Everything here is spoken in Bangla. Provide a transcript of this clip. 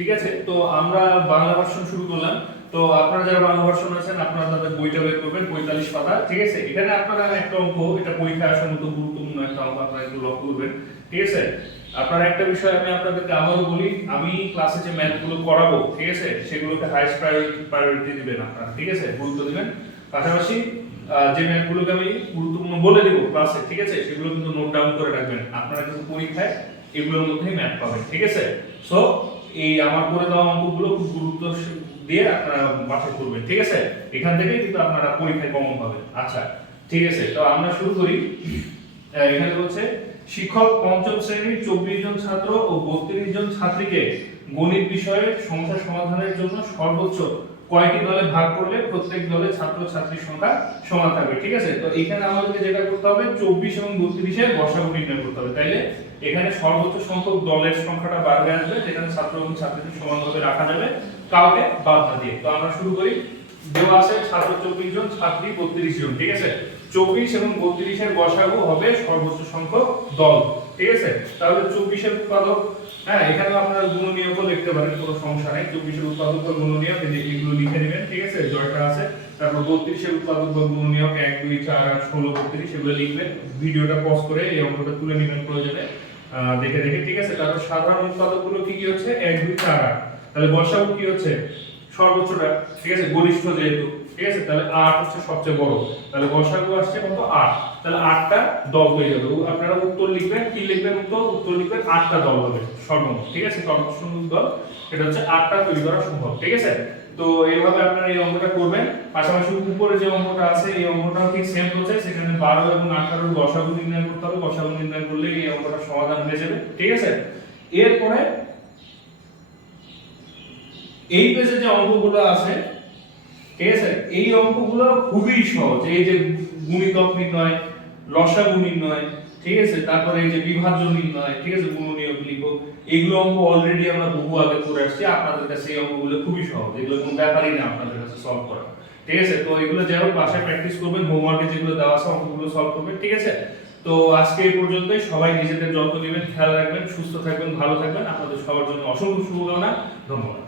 ঠিক আছে, তো আমরা বাংলা ভার্সন শুরু করলাম। তো আপনারা যারা বাংলা ভার্সন আছেন আপনারা তাদের বইটা বের করবেন, 45 পাতা। ঠিক আছে, এখানে আপনারা একটা অঙ্ক, এটা পরীক্ষায় আসার মতো গুরুত্বপূর্ণ একটা অঙ্ক, আপনারা একটু লক্ষ্য করবেন। ঠিক আছে, আপনারা একটা বিষয় আমি আপনাদেরকে আবারও বলি, আমি ক্লাসে যে ম্যাথগুলো করাবো, ঠিক আছে, সেগুলোকে হাইস্ট প্রায়োরিটি দিবেন আপনারা। ঠিক আছে, গুরুত্ব দিবেন। পাশাপাশি যে ম্যাথগুলোকে আমি গুরুত্বপূর্ণ বলে দিব ক্লাসে, ঠিক আছে, সেগুলো কিন্তু নোট ডাউন করে রাখবেন। আপনারা কিন্তু পরীক্ষায় এগুলোর মধ্যেই ম্যাথ পাবেন। ঠিক আছে, সো এই আমার করে দেওয়া অঙ্কগুলো খুব গুরুত্ব দিয়ে আপনারা বাছাই করবেন। ঠিক আছে, এখান থেকে কিন্তু আপনারা পরীক্ষায় কমন পাবেন। আচ্ছা, ঠিক আছে, তো আমরা শুরু করি। এখানে বলছে শিক্ষক পঞ্চম শ্রেণীর 24 জন ছাত্র ও 32 জন ছাত্রীকে গণিত বিষয়ে সমস্যা সমাধানের জন্য সর্বোচ্চ কয়টি দলে ভাগ করলে প্রত্যেক দলে ছাত্র ছাত্রীর সংখ্যা সমান থাকবে। ঠিক আছে, তো এখানে আমাদেরকে যেটা করতে হবে 24 এবং 32 এর গসাগু নির্ণয় করতে হবে। তাইলে এখানে সর্বোচ্চ সংখ্যক দলের সংখ্যাটা বার হয়ে আসবে, যেখানে ছাত্র এবং ছাত্রীদের সমানভাবে রাখা যাবে, কাউকে বাদ না দিয়ে। তো আমরা শুরু করি। দেওয়া আছে ছাত্র 24 জন, ছাত্রী 32 জন। ঠিক আছে, 24 এবং 32 এর গসাগু হবে সর্বোচ্চ সংখ্যক দল। ঠিক আছে, তাহলে 24 এর উৎপাদক, হ্যাঁ এখানে আপনারা গুণনীয়কও লিখতে পারেন, কোনো সমস্যা নেই। 24 এর উৎপাদক বা গুণনীয়ক এগুলো লিখে নেবেন। ঠিক আছে, জয়টা আছে। তারপর 32 এর উৎপাদক বা গুণনীয়ক 1 2 4 8 16 32 এগুলো লিখবেন। ভিডিওটা পজ করে এই অঙ্কটা তুলে নেবেন প্রয়োজনে দেখে দেখে। ঠিক আছে, তারপর সাধারণ উৎপাদকগুলো কি কি হচ্ছে 1 2 4 8। তাহলে গসাগু কি হচ্ছে সর্বোচ্চটা। ঠিক আছে, গরিষ্ঠ যেহেতু। ঠিক আছে, তাহলে 8 হচ্ছে সবচেয়ে বড়, তাহলে গসাগু আসছে কত 8। তাহলে 8টা দল হয়ে যাবে। আপনারা উত্তর লিখবেন, কি লিখবেন, উত্তর লিখবেন 8টা দল হবে সর্বমোট। ঠিক আছে, সর্বমোট দল এটা হচ্ছে 8টা তৈরি করা সম্ভব। ঠিক আছে, তো এইভাবে আপনারা এই অঙ্কটা করবেন। পাশাপাশি উপরে যে অঙ্কটা আছে এই অঙ্কটাও ঠিক সেম প্রসেস। এখানে 12 এবং 18 এর গসাগু নির্ণয় করতে হবে। গসাগু নির্ণয় করলে এই অঙ্কটা সমাধান হয়ে যাবে। ঠিক আছে, এরপরে এই পেজে যে অঙ্কগুলো আছে, ঠিক আছে, এই অঙ্কগুলো খুবই সহজ। এই যে গুণিতক নির্ণয়, লসাগু নির্ণয়, ঠিক আছে, তারপরে এই যে বিভাজ্য নির্ণয়, ঠিক আছে, গুণনীয়ক লিখো, এগুলো অঙ্ক অলরেডি আমরা বহু আগে করে আসছি। আপনাদের কাছে এই অঙ্কগুলো খুবই সহজ, এগুলো কোনো ব্যাপারই না আপনাদের কাছে সলভ করা। ঠিক আছে, তো এগুলো যাই হোক বাসায় প্র্যাকটিস করবেন, হোমওয়ার্কে যেগুলো দেওয়া আছে অঙ্কগুলো সলভ করবেন। ঠিক আছে, তো আজকে এই পর্যন্তই। সবাই নিজেদের যত্ন নেবেন, খেয়াল রাখবেন, সুস্থ থাকবেন, ভালো থাকবেন। আপনাদের সবার জন্য অসংখ্য শুভকামনা। ধন্যবাদ।